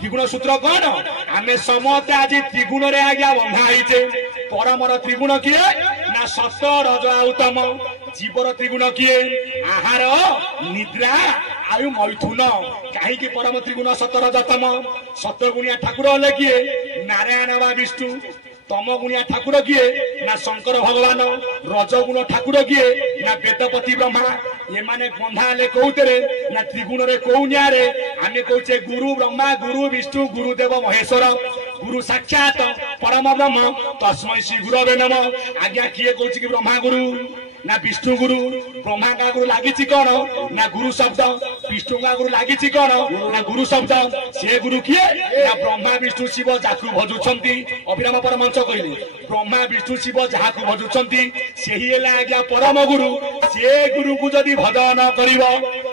त्रिगुण सूत्र कौन आमे समते आज त्रिगुण रे आज्ञा बंधा होइछे परमर त्रिगुण किए ना सत रज आउतम जीवर त्रिगुण किए आहार निद्रा आयु मैथुन कहीं परम त्रिगुण सत रजतम सतगुणिया ठाकुर हेले किए नारायण बा विष्णु तम गुणिया ठाकुर किए ना शंकर भगवान रजगुण ठाकुर किए ना वेदपति ब्रह्मा ये माने बंधा हेले कौतरे ना त्रिगुण रे कौ न्यारे आमे कहूचे गुरु ब्रह्मा गुरु विष्णु गुरुदेव महेश्वर गुरु साक्षात परम ब्रह्म तस्मै श्री गुरवे नमः आज्ञा किए कहूचे कि ब्रह्मा गुरु ना विष्णु गुरु ब्रह्मा का गुरु लागी कौन ना गुरु शब्द विष्णु का गुरु लागी कौन ना गुरु शब्द से गुरु किए ना ब्रह्मा विष्णु शिव जाकु भजुछंती अभिराम परमहंस कहले ब्रह्मा विष्णु शिव जाकु भजुछंती सेही हेला आज्ञा परम गुरु से गुरु को जदी भजन करिवो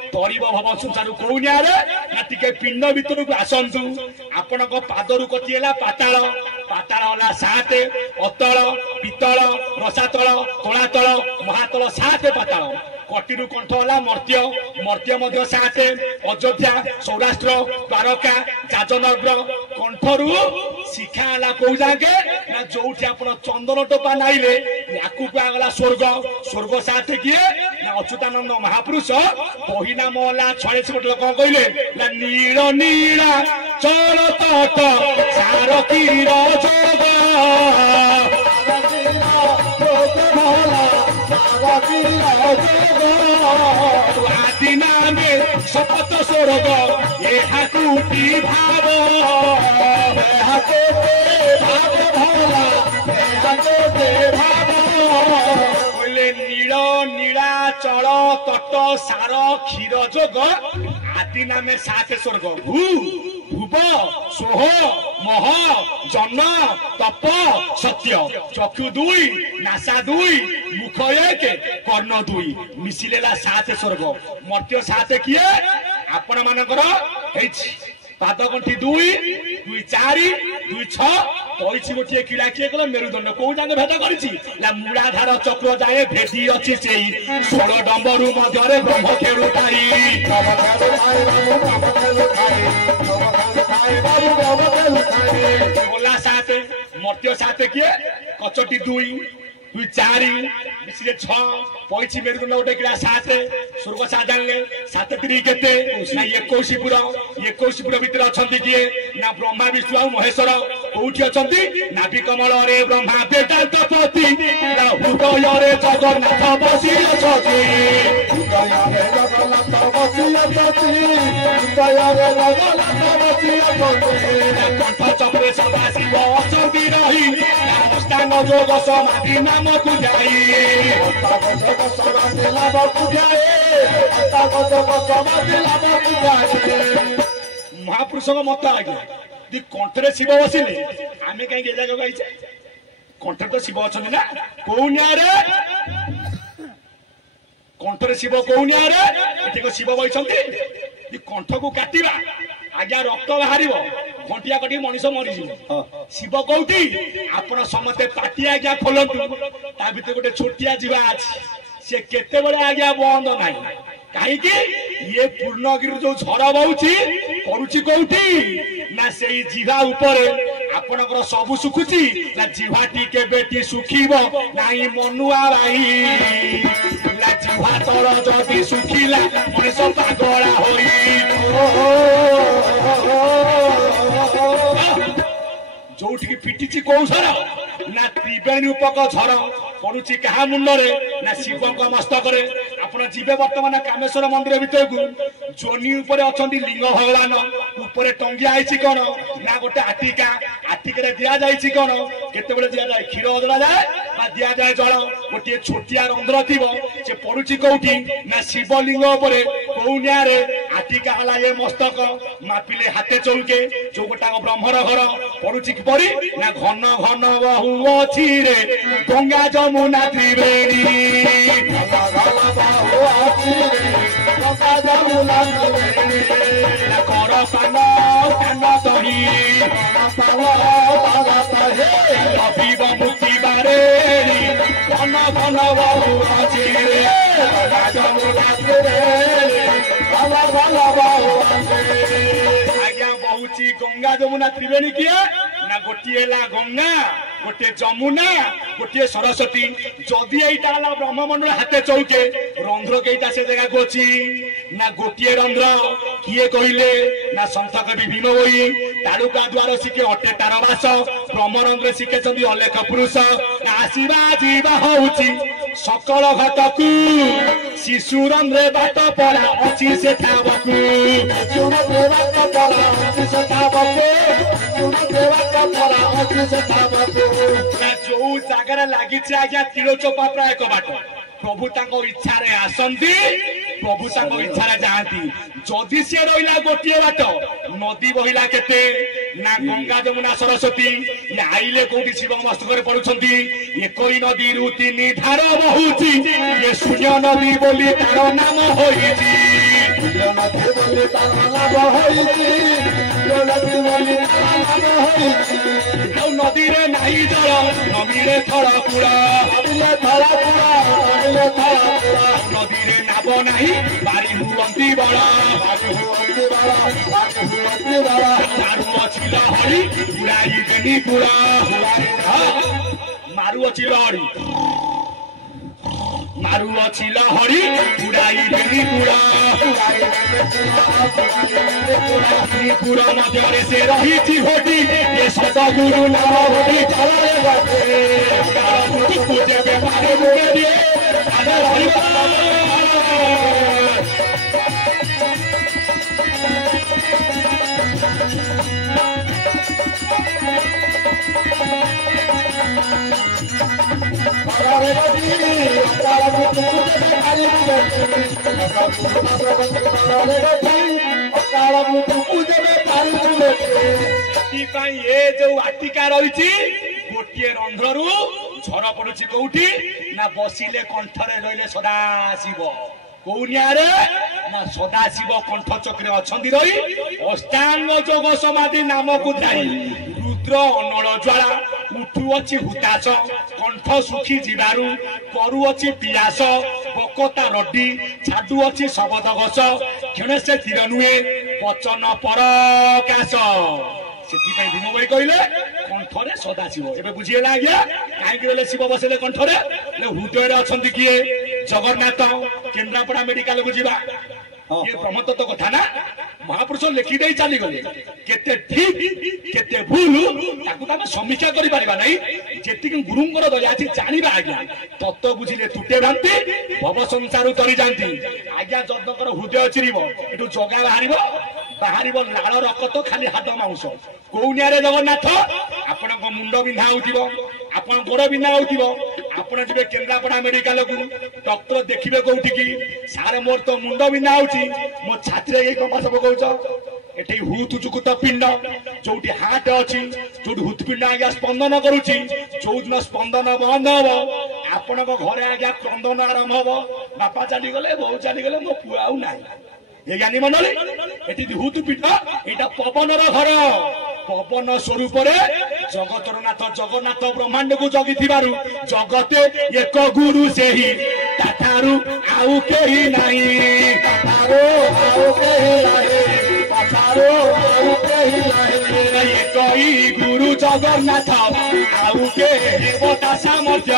तरिब भव संसार कोउनिया रे ना टिके पिंड भितर को आसंतु आपनक पादरु कति हेला पाताल पाताल होला साते अतल पितल रसातल तोलातल महातल साते पाताल कटिरु कंठ होला मर्त्य मर्त्य मध्य साते अयोध्या सौराष्ट्र द्वारका जाजनगर कंठरु शिखा होला को जागे ना जोठी आपण चंदन टोपा नाइले याकु आगला स्वर्ग स्वर्ग साथे किए ना अच्युतानंद महापुरुष बहिना मोला 46 कोटी लोक कहले ना नील नीला चल तट सार कीर जोग आदि नामे शपथ स्वर्ग यहाँ कोटि भाव नील नीला चल तट सार क्षीर जोग आदि नामे सात स्वर्ग भू भुव सोह मह जन तप सत्य चक्षु दुई नासा दुई मुख एक कर्ण दुई मिसिलेला सात स्वर्ग मर्त्य सात किए आपण मानकर पाद गंठी दुई दुई चारि दुई छ पैछि गोटे किला किए कल मेरुदंड को जांगे भेद करिछि ला मूलाधार चक्र जाए भेदी अछि सेही 16 डंबरु मध्यरे ब्रह्म खेळु थाई बोला साथे मर्त्य साथे किए कचटी दुई दुई चारि मिसिले 6 पैछि मेरुदंड गोटे किला साथे स्वर्ग साधानले सात त्री केते ना 21पुर भितर अछंती किए ना ब्रह्मा विष्णु आ महेश्वर कोठी अछंती नाभि कमल रे ब्रह्मा बेटा तपति ना हृदय रे जगन्नाथ बसी अछंती हृदय रे जगन्नाथ बसी अछंती हृदय रे जगन्नाथ बसी अछंती कंठ चक्रे सदा शिव अछंती रही ना अष्टांग जोग समाधि नाम को जाई महापुरुष मत आज्ञा कंठरे शिव बसिले आमे कहीं जगह गाइचे कंठरे तो शिव अच्छा ना कौनिया कंठरे शिव कौनिया शिव बही कंठ को काटिबा आज्ञा रक्त बाहर घंटिया कटी मनीष मरीज शिव कौटी आपण समते पाटी आज्ञा खोलतु ता भीतर गोटे छोटिया जीवा अछि से केते बड़े आज्ञा बंद नाही कहीं ये पूर्णगिरी जो झड़ बहुची पड़ुची कौटी ना से जीवा ऊपर आपणकर सब सुखुची ना जीवाटी केबेटी सुखीबो नाही मनुआ भाई ना जीवा तोर जदी सुखिला मनीष पागला होई जोठी पिटिची कौशल ना त्रिवेणी उपक झर पड़ुची क्या मुंडे ना शिव मस्तक आपण जीवे बर्तमान कामेश्वर मंदिर भीतर को जोनी ऊपर अच्छा लिंग भगवान ऊपर टंगिया आई कौन ना गोटे आटिका आटिका दिया जाए कौन केते दिया जाए क्षीर अदला जाए दिया जाए जल गोटे छोटिया रंध्र थी से पड़ुची कौटी ना शिवलिंग कौनिया आटिका हला ये मस्तक मापिले हाथे चौके चौकटा ब्रह्मर घर पड़ुची किपरि ना घन घन बहु अच्छी रे गंगा जमुना त्रिवेणी कर पान कान दही रविव मुक्ति बारे घन घन बहु अच्छी रे गंगा जमुना त्रिवेणी आज्ञा बहु କହିଛି ଗଙ୍ଗା ଯମୁନା ତ୍ରିବେଣୀ କିଏ ନା ଗୋଟିଏ ହେଲା ଗଙ୍ଗା ଗୋଟିଏ ଯମୁନା ଗୋଟିଏ ସରସ୍ୱତୀ ଯଦି ଏଇଟା ହେଲା ବ୍ରହ୍ମମଣ୍ଡଳ ହାତେ ଚଉକେ ରନ୍ଧ୍ର କେଇଟା ସେ ଜାଗାକୁ ଅଛି ନା ଗୋଟିଏ ରନ୍ଧ୍ର କିଏ କହିଲେ ନା ସନ୍ଥ କବି ଭୀମ ଭୋଇ ତାଳୁକା ଦ୍ୱାର ଶିଖେ ଅଟେ ତାର ବାସ ବ୍ରହ୍ମରନ୍ଧ୍ର ଶିଖେଛନ୍ତି ଅଲେଖ ପୁରୁଷ ଆସିବା ଯିବା ହଉଛି ସକଳ ଘଟକୁ ଶିଶୁ ରନ୍ଧ୍ରେ ବାଟ ପରା ଅଛି ସେଠାକୁ ଯୋଉ ଜାଗାରେ ଲାଗିଛି ଆଜ୍ଞା ତିଳ ଚୋପା ପ୍ରାୟ ଏକ ବାଟ ପ୍ରଭୁ ତାଙ୍କ ଇଚ୍ଛାରେ ଆସନ୍ତି ପ୍ରଭୁ ତାଙ୍କ ଇଚ୍ଛାରେ ଯାଆନ୍ତି ଯଦି ସିଏ ରହିଲା ଗୋଟିଏ ବାଟ ନଦୀ ବହିଲା କେତେ ନା ଗଙ୍ଗା ଯମୁନା ସରସ୍ୱତୀ ଆଇଲେ କୋଉଠି ଶିବ ମସ୍ତକରେ ପଡୁଛନ୍ତି ଏକଇ ନଦୀରୁ 3 ଧାର ବହୁଛି ଏ ଶୂନ୍ୟ ନଦୀ ବୋଲି ତାର ନାମ ହୋଇଛି ଆଉ ନଦୀରେ ନାହିଁ ଜଳ ନଦୀରେ ଥଳ କୂଳ ନଦୀରେ ନାବ ନାହିଁ ବାରି ହୁଅନ୍ତି ବଳ ମାରୁଅଛି ଲହରୀ ଉଡ଼ାଇ ଦେନି କୂଳ ମାରୁଅଛି ଲହରୀ ମାରୁଅଛି ଲହରୀ ଉଡ଼ାଇ ଦେନି କୂଳ ପୁର ମଧ୍ୟରେ ସେ ରହିଛି ଘୋଟି ଏ ସଦଗୁରୁ ନାମ ଘୋଟି ଯେବେ ପାରେ ମୁହେ ଦିଏ ଏ ଯୋଉ ଆଟିକା ରହିଛି ଗୋଟିଏ ରନ୍ଧ୍ରରୁ ଝର ପଡୁଛି କୋଉଠି ନା ବସିଲେ କଣ୍ଠରେ ରହିଲେ ସଦାଶିବ କୋଉ ନିଆଁରେ ନା ସଦାଶିବ କଣ୍ଠ ଚକ୍ରେ ଅଛନ୍ତି ରହି ଅଷ୍ଟାଙ୍ଗ ଯୋଗ ସମାଧି ନାମକୁ ଯାଇ ରୁଦ୍ର ଅନଳ ଜ୍ୱାଳା ଉଠୁଅଛି ହୁତାଶ କଣ୍ଠ ଶୁଖି ଯିବାରୁ କରୁଅଛି ପିଆସ ବକତା ରଡି ଛାଡୁଅଛି ଶବଦ ଘୋଷ କ୍ଷଣେ ସେ ତୀର ନୁହେଁ ବଚନ ପରକାଶ ସେଥିପାଇଁ ଭୀମ ଭୋଇ କହିଲେ କଣ୍ଠରେ ସଦାଶିବ ଏବେ ବୁଝିହେଲା ଆଜ୍ଞା କାହିଁକି ରହିଲେ ଶିବ ବସିଲେ କଣ୍ଠରେ ହୃଦୟରେ ଅଛନ୍ତି କିଏ ଜଗନ୍ନାଥ କେନ୍ଦ୍ରାପଡା ମେଡିକାଲକୁ ଯିବା ଇଏ ବ୍ରହ୍ମତତ୍ତ୍ୱ କଥା ନା ମହାପୁରୁଷ ଲେଖିଦେଇ ଚାଲିଗଲେ କେତେ ଠିକ କେତେ ଭୁଲ ତାକୁ ତ ଆମେ ସମୀକ୍ଷା କରିପାରିବା ନାହିଁ ଯେତିକି ଗୁରୁଙ୍କର ଦୟା ଅଛି ଜାଣିବା ଆଜ୍ଞା ତତ୍ତ୍ୱ ବୁଝିଲେ ତୁଟେ ଭ୍ରାନ୍ତି ଭବ ସଂସାରରୁ ତରି ଯାଆନ୍ତି ଆଜ୍ଞା ଯଦଙ୍କର ହୃଦୟ ଚିରିବ ଏଠୁ ଜଗା ବାହାରିବ ଲାଳ ରକତ ଖାଲି ହାତ ମାଉଁସ କୋଉ ନିଆଁରେ ଜଗନ୍ନାଥ ଆପଣଙ୍କ ମୁଣ୍ଡ ବିନ୍ଧା ହଉଥିବ ଆପଣ ଗୋଡ ବିନ୍ଧା ହଉଥିବ ଆପଣ ଯିବେ କେନ୍ଦ୍ରାପଡା ମେଡିକାଲକୁ ଡକ୍ଟର ଦେଖିବେ କୋଉଠିକି ସାର୍ ମୋର ତ ମୁଣ୍ଡ ବିନ୍ଧା ହଉଛି ମୋ ଛାତିରେ ଏଇ କପାସ ପକଉଛ ଏଠି ହୁତ ଚୁକୁତ ପିଣ୍ଡ ଯୋଉଠି ହାର୍ଟ ଅଛି ଯୋଉଠି ହୃତ୍ପିଣ୍ଡ ଆଜ୍ଞା ସ୍ପନ୍ଦନ କରୁଛି ଯୋଉଦିନ ସ୍ପନ୍ଦନ ବନ୍ଦ ହବ ଆପଣଙ୍କ ଘରେ ଆଜ୍ଞା କ୍ରନ୍ଦନ ଆରମ୍ଭ ହବ ବାପା ଚାଲିଗଲେ ବୋଉ ଚାଲିଗଲେ ମୋ ପୁଅ ଆଉ ନାହିଁ ଜ୍ଞାନୀ ମଣ୍ଡଳୀ ଏଠି ହୁତ ପିଣ୍ଡ ଏଇଟା ପବନର ଘର ପବନ ସ୍ୱରୂପରେ ଜଗତର ନାଥ ଜଗନ୍ନାଥ ବ୍ରହ୍ମାଣ୍ଡକୁ ଜଗିଥିବାରୁ ଜଗତେ ଏକ ଗୁରୁ ସେହି ତାଠାରୁ ଆଉ କେହି ନାହିଁ একই গুরু জগন্নাথ আউ কে হেবতা সামর্থ্য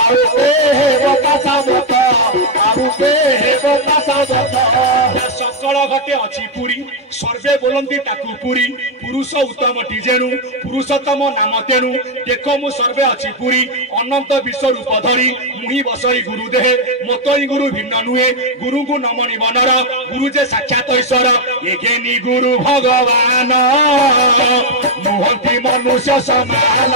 আউ কে হেবতা সামর্থ্য আউ কে হেবতা সামর্থ্য সকল ঘটে অছি পুরী সর্বে বলন্তি তাকু পুরী পুরুষ উত্তমটি যেণু পুরুষোত্তম নাম তেণু দেখ মু সর্বে অছি পুরী অনন্ত বিশ্বরূপ ধরি মুহি বসই গুরু দেহে মতই গুরু ভিন্ন নুহে গুরুଙ୍କୁ নমনি বনর গুরু যে সাক্ষাৎ ঈশ্বর এগেনি গুরু ভগবান মুহন্তি মনুষ্য সমান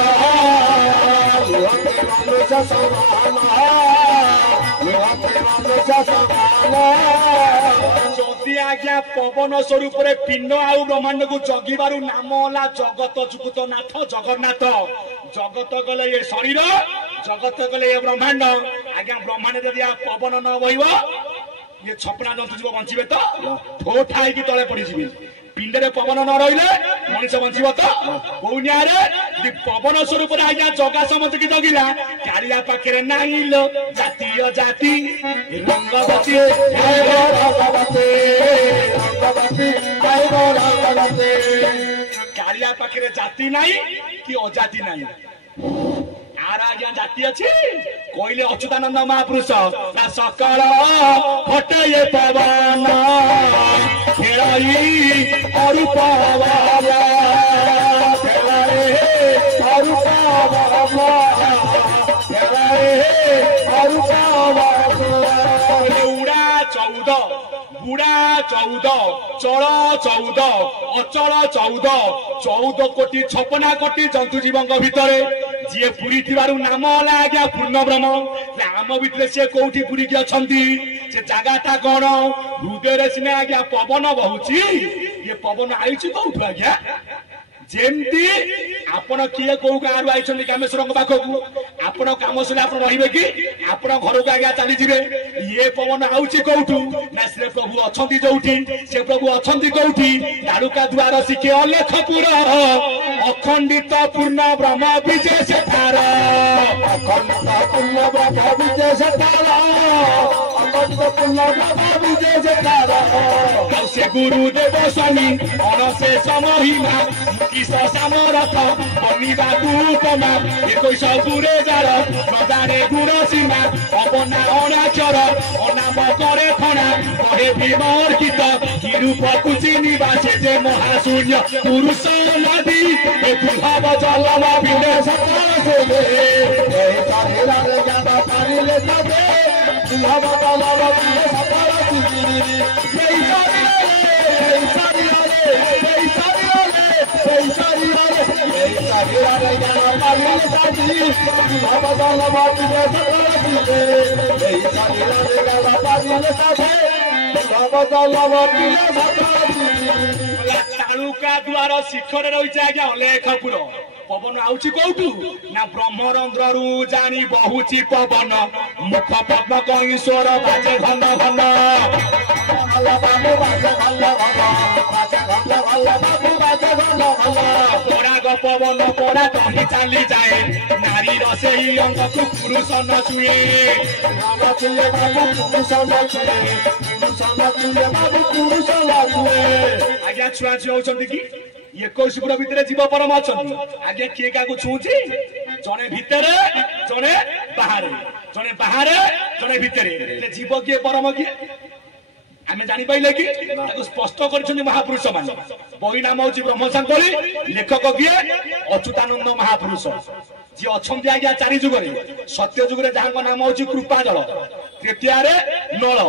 যদি আজ্ঞা পবন স্বরূপরে পিণ্ড আউ ব্রহ্মাণ্ডକୁ জগিবারু নাম ହେଲା জগত যুগত নাথ জগন্নাথ জগত গলে এ শরীর জগত গলে এ ব্রহ্মাণ্ড আজ্ঞা ব্রহ্মাণ্ড যদি পবন ন বহিব ये छपना जंतु जीव बंचिबे तो ठोठा ହେଇକି तळे पड़ी जिबे पिंडरे पवन न रहिले मनुष्य बंचिबो तो बौनिया रे दि पवन स्वरूप रे आज्ञा जगा समत की जगिला कारिया पाखरे नाइलो जातीय जाति रंगवती जय हो भगवती रंगवती जय हो भगवती कालिया पाखे जाति नहीं कि अजाति नहीं आर आज्ञा जाति अच्छी कहले अच्युतानंद महापुरुष ना सकाल हटाए पवन खेलाई अरूप बाबा खेलाए अरूप बाबा खेलाए अरूप बाबा उड़ा 14 बुढ़ा 14 चल 14 अचल 14 कोटी 56 कोटी जंतु जीवों भितर जी पुरी नाम है आज्ञा पूर्ण ब्रह्म आम भितर सी कौटी पुरी अच्छा से जगटा कौन हृदय सीना आज्ञा पवन बहुची ये पवन आई कौटू आज्ञा जेमती आपण किए कौ गाँव रू आई कामेश्वर पाखक आपण कम सर आप रे कि आपण घर को आज्ञा चली जाए ये पवन आउची कौटू ना से प्रभु अच्छा जो से प्रभु अच्छा कौटी दारुका द्वार शिखे अलेखपुर अखंडित पूर्ण ब्रह्म विजय से अखंडित पूर्ण ब्रह्म विजय से अखंडित पूर्ण ब्रह्म विजय से गुरुदेव स्वामी अणशेष महिमा सामरथ बनिबा दूतमा 21 जार न जाने गुण सीमा अबना अनाचर अनाम करे खणा कहे भीम अर्कित रूप कुचिनिबा से जे महाशून्य पुरुष नदी ए दुर्भाव जलम विदेश से चाहेरा रे ज्ञान पारिले तबे दुर्भाव जलम विदेश तालुका द्वार शिखर रही आज्ञा अलेखपुर पवन आउची कौटू ना ब्रह्मरंध्र रु जानी बहुची पवन मुख पद्म कईश्वर बाजे घन घन पराग पवन परा तही चली जाए नारी रसे अंग को पुरुष न छुए आज्ञा छुआ छुआ होती कि 21 फुट भितर जीव परम अच्छा आज्ञा किए क्या छुची जड़े भितर जड़े बाहर जड़े भितर जीव किए परम किए आम जापारे कि स्पष्ट कर महापुरुष मान बही नाम हूँ ब्रह्मशंकरी लेखक किए अच्युतानंद महापुरुष जी अच्छा आज्ञा 4 जुगे सत्य जुगे जहाँ नाम हूँ कृपाजल तृतीय नल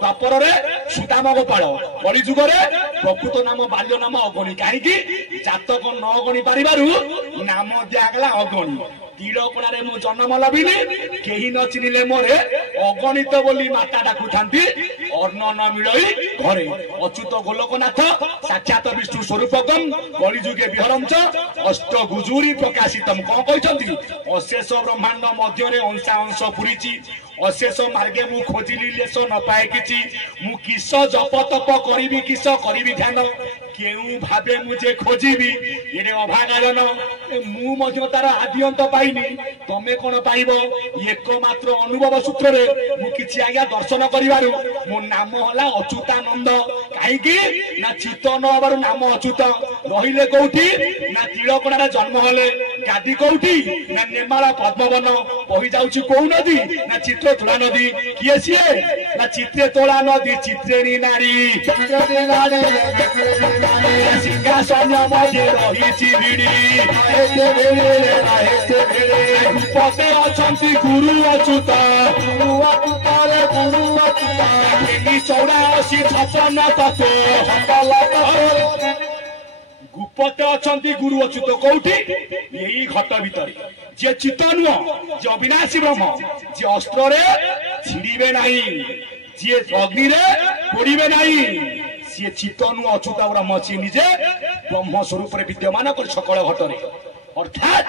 द्वापर सुदाम गोपाल कली जुगे प्रकृत नाम बाल्य नाम अगणी कहीं जातक न गणी पार नाम दिगला अगणी तीड़कोणारे मु जन्म लभिनी केही न चिनिले मोरे अगणित बोली माता डाकु थांती अन्न न मिलई घरे अच्युत गोलकनाथ साक्षात विष्णु स्वरूपकम कलिजुगे विहरम च अष्ट गुजुरी प्रकाशितम कोन कहचंती अशेष ब्रह्मांड मध्य रे अंशा अंश पुरीची अशेष मार्गे मु खोजिली लेस न पाए किछि मु किस जप तप करिवि किस करिवि ध्यान केउ भाबे मुझे खोजिबि एरे अभागायन मु मध्य तार आदिअंत पाइनी तमे कोन पाइबो एकमात्र अनुभव सूत्र रे मु किछि आज्ञा दर्शन करिवारु मो नाम हला अच्युतानंद काहे कि ना चितन हबारु नाम अच्युत रहिले कोठी ना तिलकोणारे जन्म हले गादी कोठी ना निर्मल पद्मवन बहि जाउछि कोउ नदी ना चित्र तोला नदी किए सिए ना चित्रे तोला नदी चित्रेणी नारी सिंहासन मध्य रही पते अछंती गुरु अच्युत चौड़ा 56 तत्व गुपते अछंती गुरु अच्युत कौटी यही घट भीतर जे चित्त नुह जे अविनाशी ब्रह्म जे अस्त्र रे छिड़ीबे नहीं जे अग्नि रे पोड़ीबे नहीं सी चितनु अच्युत ब्रह्म सी निजे ब्रह्म स्वरूप विद्यमान कर सकल घटरे अर्थात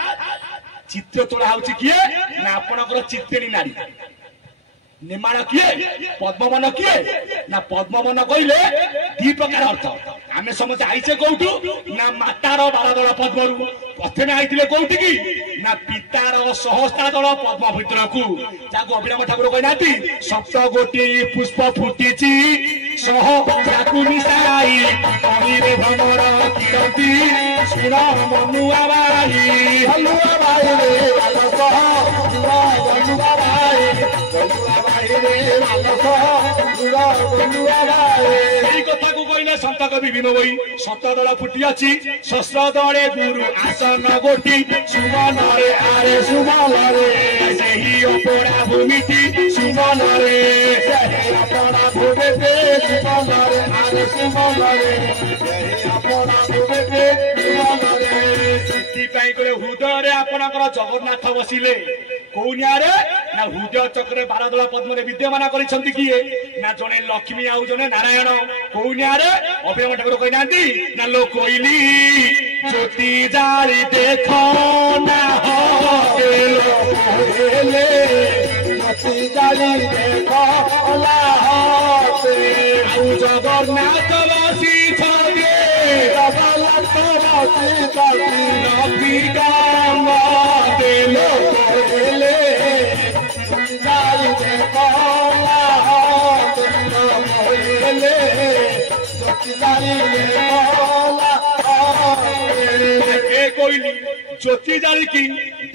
चित्र तोड़ा हूँ किए ना आपणकर चित्तेणी नारी निमाण किए पद्मवन किए ना पद्मवन कहले 2 प्रकार अर्थ आमे समझ आईचे कौटू ना मातार 12 दल पद्मरू प्रथमे आईथिले कौटी की ना पितार सहस्ता दल पद्म भितर को जाको अभिराम ठाकुर कहनाती 7 गोटी पुष्प फुटीची सह जाकु मिसाई कहिरे भ्रमर किरती ଶୁଣ ମନୁଆ ଭାଇ ବଲୁଆ ଭାଇ ରେ ମାନସ ଶୁଣ ବଲୁଆ ଭାଇ ବଲୁଆ ଭାଇ ରେ ମାନସ ଶୁଣ ବଲୁଆ ଭାଇ। এই কথাକୁ କହିଲେ ସନ୍ଥ କବି ଭୀମ ଭୋଇ ଶତ ଦଳ ଫୁଟି ଅଛି ଶସ୍ତ୍ର ଦଳେ ଗୁରୁ ଆସନ ଗୋଟି ସୁମନରେ ଆରେ ସୁମନରେ ସେହି ଅପରା ଭୂମିଟି ସୁମନରେ আপনা ভূমিতে সুমନରେ আরে সুমନରେ আপনা ভূমিতে সুমନରେ। ସେଥିପାଇଁ କହିଲେ ହୃଦୟରେ ଆପଣଙ୍କର ଜଗନ୍ନାଥ ବସିଲେ କୋଉ ନ୍ୟାୟରେ ନା ହୃଦୟ ଚକ୍ରରେ ବାରଦଳ ପଦ୍ମରେ ବିଦ୍ୟମାନ କରିଛନ୍ତି କିଏ ନା ଜଣେ ଲକ୍ଷ୍ମୀ ଆଉ ଜଣେ ନାରାୟଣ କୋଉ ନ୍ୟାୟରେ ଅଭିନବ ଠାକୁର କହିନାହାନ୍ତି ନା ଲୋ କୋଇଲି ଜ୍ୟୋତି ଜାଳି ଦେଖ ନା ହେଲେ ମତି ଜାଳି ଦେଖ ଅଲାହତେ ଆଉ ଜଗନ୍ନାଥ ବସିଛନ୍ତି ଜଗନ୍ନାଥ ବସିଛନ୍ତି ଲକ୍ଷ୍ମୀ କାମ ଦେଲେ ହେଲେ ଜାଳି ଦେଖ ଅଲାହତେ ହେଲେ ମତି ଜାଳି ଦେଖ ଏ କହିଲି ଜ୍ୟୋତି ଜାଳିକି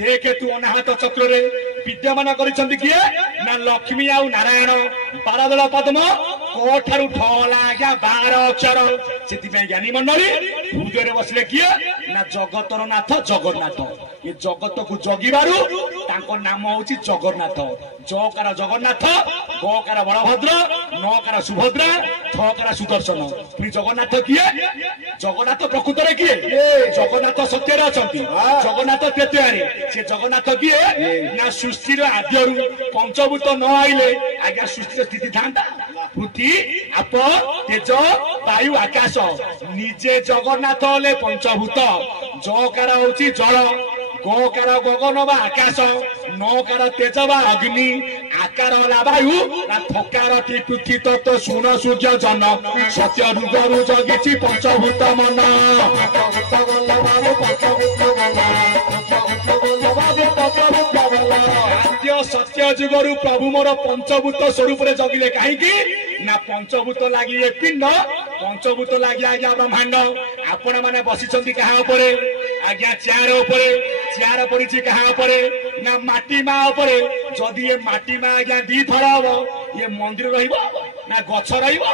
ଦେଖେ ତୁ ଅନାହତ ଚକ୍ରରେ ବିଦ୍ୟମାନ କରିଛନ୍ତି କିଏ ନା ଲକ୍ଷ୍ମୀ ଆଉ ନାରାୟଣ ବାରଦଳ ପଦ୍ମ କୋଠାରୁ ଠଲା ଆଜ୍ଞା 12 ଅକ୍ଷର ସେଥିପାଇଁ ଜ୍ଞାନୀ ମଣ୍ଡଳୀ ହୃଦୟରେ ବସିଲେ କିଏ ନା ଜଗତର ନାଥ ଜଗନ୍ନାଥ ଏ ଜଗତକୁ ଜଗିବାରୁ ତାଙ୍କ ନାମ ହଉଛି ଜଗନ୍ନାଥ ଜକାର ଜଗନ୍ନାଥ ଗକାର ବଳଭଦ୍ର ନକାର ସୁଭଦ୍ରା ଥକାର ସୁଦର୍ଶନ ପୁଣି ଜଗନ୍ନାଥ କିଏ ଜଗନ୍ନାଥ ପ୍ରକୃତରେ କିଏ ଜଗନ୍ନାଥ ସତ୍ୟରେ ଅଛନ୍ତି ଜଗନ୍ନାଥ ତ୍ରେତୟାରେ ସେ ଜଗନ୍ନାଥ କିଏ ନା ସୃଷ୍ଟିର ଆଦ୍ୟରୁ ପଞ୍ଚଭୂତ ନ ଆଇଲେ ଆଜ୍ଞା ସୃଷ୍ଟିର ସ୍ଥିତି ଥାନ୍ତା ପୃଥ୍ୱୀ ଆପ ତେଜ ବାୟୁ ଆକାଶ ନିଜେ ଜଗନ୍ନାଥ ହେଲେ ପଞ୍ଚଭୂତ ଜକାର ହଉଛି ଜଳ ଗକାର ଗଗନ ବା ଆକାଶ ନକାର ତେଜ ବା ଅଗ୍ନି ଆକାର ହେଲା ବାୟୁ ନା ଥକାର ପୃଥ୍ୱୀ ତତ୍ତ୍ୱ ଶୁଣ ସୂର୍ଯ୍ୟ ଜନ ସତ୍ୟ ରୁଗରୁ ଜଗିଛି ପଞ୍ଚଭୂତ ମନ ଆଦ୍ୟ ସତ୍ୟ ଯୁଗରୁ ପ୍ରଭୁ ମୋର ପଞ୍ଚଭୂତ ସ୍ୱରୂପରେ ଜଗିଲେ କାହିଁକି ନା ପଞ୍ଚଭୂତ ଲାଗି ଏ ପିଣ୍ଡ ପଞ୍ଚଭୂତ ଲାଗି ଆଜ୍ଞା ବ୍ରହ୍ମାଣ୍ଡ ଆପଣ ମାନେ ବସିଛନ୍ତି କାହା ଉପରେ ଆଜ୍ଞା ଚେୟାର ଉପରେ ଚେୟାର ପଡିଛି କାହା ଉପରେ ନା ମାଟି ମା ଉପରେ ଯଦି ଏ ମାଟି ମା ଆଜ୍ଞା ଦିଥର ହବ ଇଏ ମନ୍ଦିର ରହିବ ନା ଗଛ ରହିବ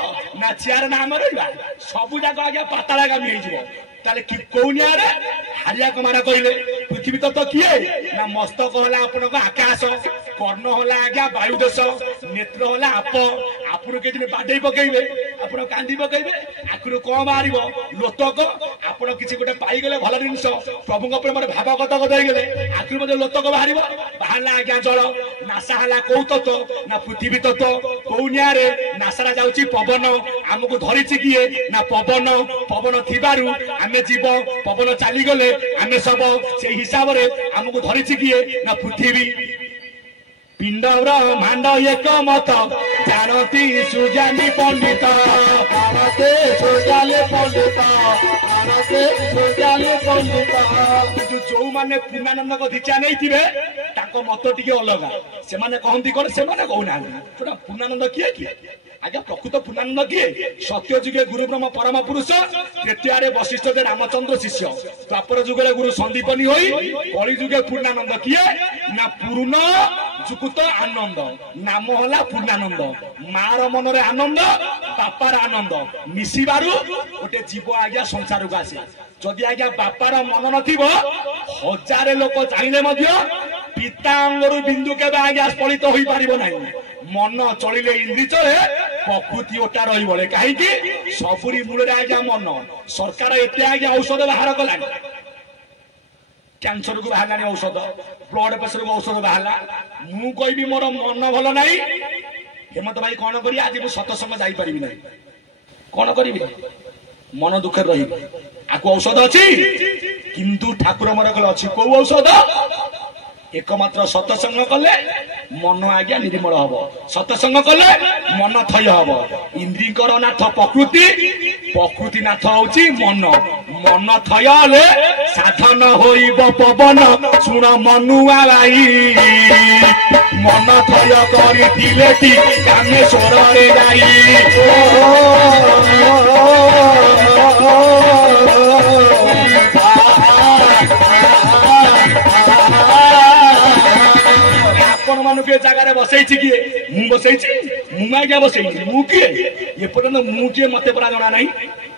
ନା ଚେୟାର ନା ଆମେ ରହିବା ସବୁ ଯାକ ଆଜ୍ଞା ପାତାଳଗାମୀ ହେଇଯିବ ତାହେଲେ କୋଉ ନ୍ୟାୟରେ ହାରିଆ କୁମାର କହିଲେ ପୃଥିବୀ ତତ୍ତ୍ୱ କିଏ ନା ମସ୍ତକ ହେଲା ଆପଣଙ୍କ ଆକାଶ କର୍ଣ୍ଣ ହେଲା ଆଜ୍ଞା ବାୟୁ ଦେଶ ନେତ୍ର ହେଲା ଆପ ଆପଣ କେଦିନ ବାଡେଇ ପକେଇବେ ଆପଣ କାନ୍ଦି ପକେଇବେ ଆଖିରୁ କଣ ବାହାରିବ ଲୋତକ ଆପଣ କିଛି ଗୋଟେ ପାଇଗଲେ ଭଲ ଜିନିଷ ପ୍ରଭୁଙ୍କ ପ୍ରେମରେ ଭାବଗତ ହେଇଗଲେ ଆଖିରୁ ମଧ୍ୟ ଲୋତକ ବାହାରିବ ବାହାରିଲା ଆଜ୍ଞା ଜଳ ନାସା ହେଲା କୋଉ ତତ୍ତ୍ୱ ନା ପୃଥିବୀ ତତ୍ତ୍ୱ କୋଉ ନ୍ୟାୟରେ ନାସାରା ଯାଉଛି ପବନ ଆମକୁ ଧରିଛି କିଏ ନା ପବନ ପବନ ଥିବାରୁ ଆମେ ଜୀବ ପବନ ଚାଲିଗଲେ ଆମେ ସବ ସେଇ ହିସାବରେ ଆମକୁ ଧରିଛି କିଏ ନା ପୃଥିବୀ ପିଣ୍ଡ ବ୍ରହ୍ମାଣ୍ଡ ଏକ ମତ ଜାଣନ୍ତି ସୁଜ୍ଞାନୀ ପଣ୍ଡିତ ଭାରତେ ସୁଜାଲେ ପଣ୍ଡିତ ଭାରତେ ସୁଜାଲେ ପଣ୍ଡିତ କିନ୍ତୁ ଯୋଉମାନେ ପୂର୍ଣ୍ଣାନନ୍ଦଙ୍କ ଦୀକ୍ଷା ନେଇଥିବେ ତାଙ୍କ ମତ ଟିକେ ଅଲଗା ସେମାନେ କହନ୍ତି କଣ ସେମାନେ କହୁନାହାନ୍ତି ପୂର୍ଣ୍ଣାନନ୍ଦ କିଏ କିଏ ଆଜ୍ଞା ପ୍ରକୃତ ପୂର୍ଣ୍ଣାନନ୍ଦ କିଏ ସତ୍ୟ ଯୁଗେ ଗୁରୁ ବ୍ରହ୍ମ ପରମ ପୁରୁଷ ତୃତୀୟରେ ବଶିଷ୍ଠ ଯେ ରାମଚନ୍ଦ୍ର ଶିଷ୍ୟ ଦ୍ୱାପର ଯୁଗରେ ଗୁରୁ ସନ୍ଦୀପନୀ ହୋଇ କଳି ଯୁଗେ ପୂର୍ଣ୍ଣାନନ୍ଦ କିଏ ନା ପୂର୍ଣ୍ଣ ଯୁକ୍ତ ଆନନ୍ଦ ନାମ ହେଲା ପୂର୍ଣ୍ଣାନନ୍ଦ ମାର ମନରେ ଆନନ୍ଦ ବାପାର ଆନନ୍ଦ ମିଶିବାରୁ ଗୋଟେ ଜୀବ ଆଜ୍ଞା ସଂସାରକୁ ଆସେ ଯଦି ଆଜ୍ଞା ବାପାର ମନ ନଥିବ ହଜାରେ ଲୋକ ଚାହିଁଲେ ମଧ୍ୟ ପିତା ଅଙ୍ଗରୁ ବିନ୍ଦୁ କେବେ ଆଜ୍ଞା ସ୍ଫଳିତ ହୋଇପାରିବ ନାହିଁ ମନ ଚଳିଲେ ଇନ୍ଦ୍ରି ଚଳେ ପ୍ରକୃତି ଓଟା ରହିବଳେ କାହିଁକି ସବୁରି ମୂଳରେ ଆଜ୍ଞା ମନ ସରକାର ଏତେ ଆଜ୍ଞା ଔଷଧ ବାହାର କଲାଣି କ୍ୟାନ୍ସର କୁ ବାହାରିଲାଣି ଔଷଧ ବ୍ଲଡ ପ୍ରେସର କୁ ଔଷଧ ବାହାରିଲା ମୁଁ କହିବି ମୋର ମନ ଭଲ ନାହିଁ ହେମନ୍ତ ଭାଇ କଣ କରିବି ଆଜି ମୁଁ ସତସଙ୍ଗ ଯାଇପାରିବି ନାହିଁ କଣ କରିବି ମନ ଦୁଃଖରେ ରହିବି ଆକୁ ଔଷଧ ଅଛି କିନ୍ତୁ ଠାକୁର ମୋର କହିଲେ ଅଛି କୋଉ ଔଷଧ एकमात्र सत्संग कले मन आज्ञा निर्मल हम सत्संग कले मन थय हम इंद्रिकर नाथ प्रकृति प्रकृति नाथ हूँ मन मन थय हेले साधन होइब पवन सुन मनुआ भाई मन थय करथिले टी कामेश्वर रे जाई बसैछि किए मु बसैछि मु आज्ञा बसैछि मु किए ए पर्यंत मु किए मते परा जणा नाही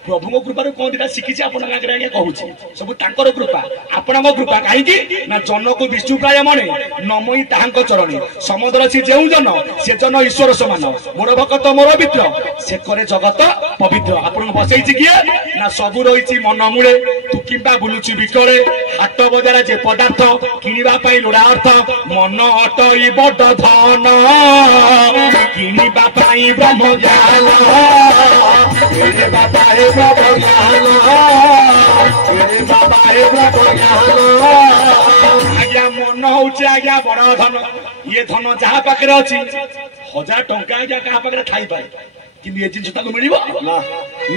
प्रभु कृपा कौन दिटा शिखी आप आगे कहूँ सब तांकर कृपा आपण कृपा कहीं ना जन को विष्णु प्राय मणे नमई ताहां चरणी समुद्र सी जो जन से जन ईश्वर समान मोर भक्त मोर मित्र से करे जगत पवित्र आपण बसई किए ना सबू रही मन मूले तू किंबा बुलुची बिकले हाट बजार जे पदार्थ किणवा लोड़ा अर्थ मन अटई बड धन किणवा ब्रह्म ज्ञान आज्ञा मन हूँ आज्ञा बड़ धन ये धन जहाँ पाखे अच्छी 1000 टंका आज्ञा क्या पाखे खाई पाए कि ये जिन मिल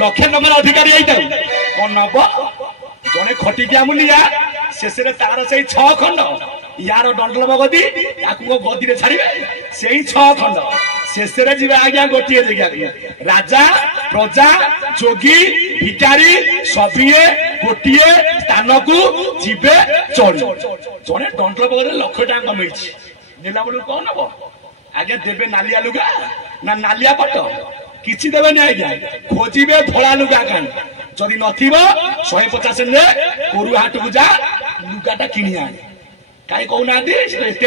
लक्षे टकर अधिकारी कौन नब जड़े खटिकिया मूलिया शेष तार से 6 खंड यार दंडलम गदी या गदी छाड़े से 6 खंड शेष जी आज्ञा गोटे जगह राजा प्रजा जोगी भिकारी सभिए गोटे स्थान को जीवे चढ़ी जड़े दंडलम गदी 1 लाख टका मिली नेला बेलू कौन हम आज्ञा देवे नालिया लुगा ना नालिया पट किसी देवे आज्ञा खोजे धला लुगा कहीं जदि न150 कोरु हाट को जा लुगाटा किणी आने कहीं कहना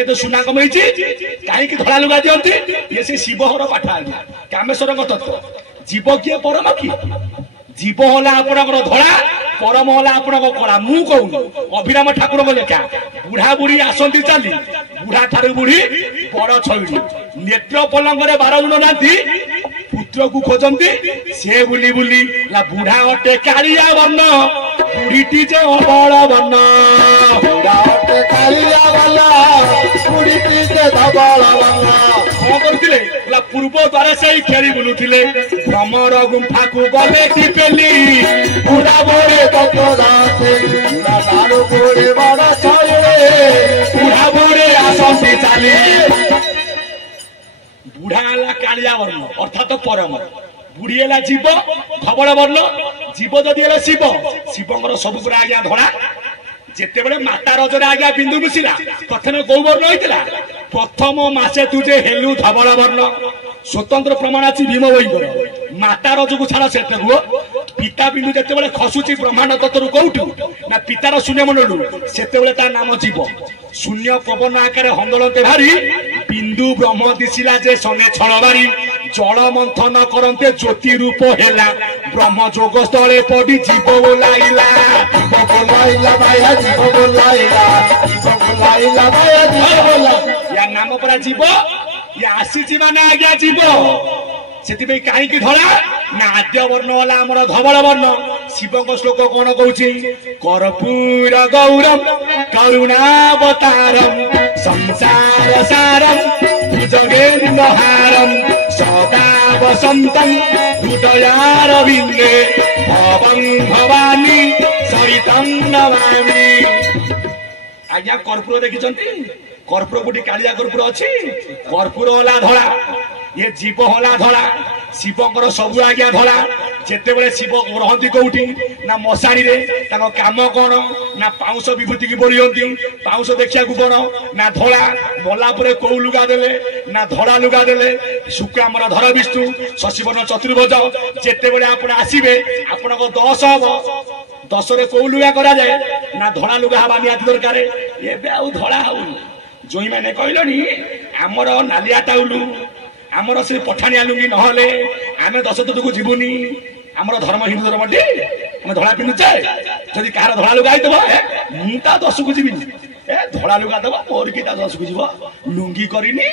तो सुना कमई कहीं धड़ा लुगा दिखती ये से शिवहर पाठ आज्ञा कामेश्वर तत्व जीव किए परम किए जीव है आपणकर धड़ा परम है आपणक कला मु कहूँ अभिराम ठाकुर लेखा बुढ़ा बुढ़ी आसती चली बुढ़ा ठार बुढ़ी बड़ छईड़ी नेत्र पलंग 12 जन राति पुत्र को खोजती से बुली बुली ला बुढ़ा अटे कालिया वर्ण बुढ़ीटी जे अबल वर्ण बुढ़ा अटे कालिया वर्ण बुढ़ीटी जे धबल वर्ण कौन करथिले ला पूर्व द्वार से खेली बुलुथिले भ्रमर गुंफा को गले टिपेली बुढ़ा बोरे तत्वदाते बुढ़ा दारू बोरे बड़ा छाये बुढ़ा बोरे आसंती चाली बुढ़ा कालिया वर्ण अर्थात परम बुढ़ी है जीव धवल वर्ण जीव जदि शिव शिवर सब आज्ञा धड़ा जिते बड़े माता रजर आज्ञा बिंदु मिशिला प्रथम कौ वर्ण होता प्रथम मासे तुझे हेलु धवल वर्ण स्वतंत्र प्रमाण अच्छी भीम बही माता रज को छाड़ से पिता बिंदु जिते बड़े खसुची ब्रह्मांड तत्व कौटू ना पितार शून्य मंडलू से नाम जीव शून्य पवन आकार हंदलते भारी बिंदु ब्रह्म दिशिला जे सने छलबारी जल मंथन करते ज्योति रूप हेला ब्रह्म जोग स्थले पड़ी जीव बोलाइला या नाम परा जीव या आसी माने आज्ञा जीव से कहीं धड़ा ना आद्य वर्ण वाला आमर धवल वर्ण शिव श्लोक कौन कौची कर्पूर गौरम करुणावतारम संसार सारम भुजगेन्द्रहारम सदा वसंतम हृदयारविंदे भवं भवानी सरितं नमामि आज्ञा कर्पूर देखी कर्पूर गोटे कालिया कर्पूर अच्छी कर्पूर होला धड़ा ये जीव होला धड़ा शिवकर सबू आज्ञा धड़ा जिते बड़े शिव रहती कौटी ना मशाणी रे काम कौन ना पाउंस विभूति की बोली पाउंस देखा कौन ना धड़ा मला कौ लुगा देले ना धड़ा लुगा देले शुक्रामर धर विष्णु शशिवर्ण चतुर्भुज जिते बड़े आप आसवे आपण 10 हम 10 रे कौ लुगा करा जाए ना धड़ा लुगा हवा निहाती दरकार एबे आउ धड़ा हउ जोई माने कहलनी आमर नालिया टाउलू आमर से पठाणिया लुंगी नहले आमे 10 को जीवनी आमर धर्म हिंदू धर्म टी आम धड़ा पिंधुचे जदि कहार धड़ा लुगा मुझा 10 को जीवन ए धड़ा लुगा दब मोर कि 10 को जीव लुंगी करनी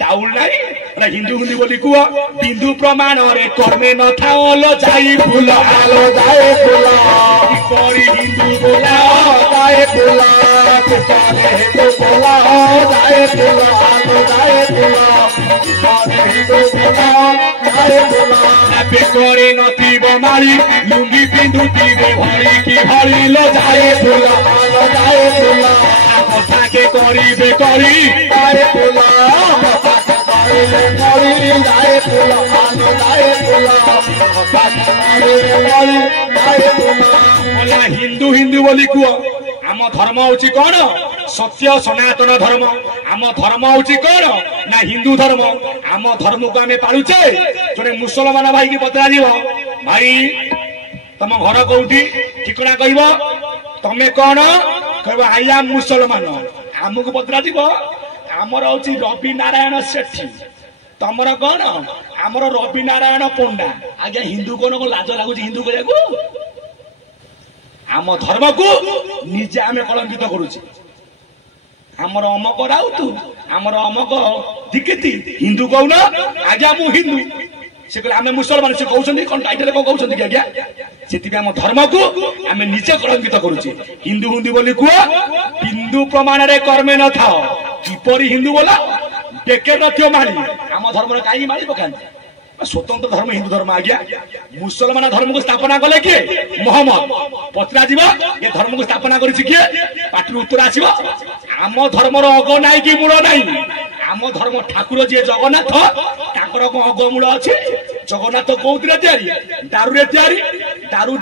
टाउल ना हिंदू हिंदी बोली कह बिंदु प्रमाण रे कर्मे न थाओ जाई फूल आलो जाए फूल करी हिंदू बोला जाए फूल करे हिंदू बोला जाए फूल आलो जाए फूल करे नथिब मारी लुंगी पिंधुथिबे भरी कि हरिल जाए फूल आलो जाए फूल कथा के करिबे करी जाए फूल कथा के करिबे करी जाए फूल आलो जाए फूल कथा के करिबे करी जाए फूल बोला हिंदू हिंदू बोली कुआ आम धर्म होची कौन सत्य सनातन धर्म आम धर्म हूँ कौन ना हिंदू धर्म आम धर्म को आम पालुचे जड़े मुसलमान भाई की पचरा भाई तुम घर कौटी ठिकना कह तमें कौन कह आई आम मुसलमान आमको पचरा आमर हूँ रवि नारायण सेठी तमर कौन आमर रवि नारायण पंडा आज्ञा हिंदू कौन को लाज लगुच हिंदू कहू आम धर्म को निजे आम कलंकित करुचे आमर अमक राउत आमर अमक दिकेती हिंदू कौन आज्ञा मु हिंदू से कहले आम मुसलमान से कहते कौन टाइटल कौन कहते आज्ञा से आम धर्म को आम निजे कलंकित करुचे हिंदू हिंदू बोली कह बिंदु प्रमाण कर्मे न था किपरि हिंदू बोला बेके नथियो माली आम धर्म कहीं माली पकाती स्वतंत्र धर्म हिंदू धर्म आज्ञा मुसलमान धर्म को स्थापना कले किए मोहम्मद पचरा जीवा ये धर्म को स्थापना कर किए पार्टी उत्तर आसो आम धर्मर अग नाई कि मूल नाई आम धर्म ठाकुर जी जगन्नाथ ताकर अग मूल अच्छे जगन्नाथ कौन दारू दारू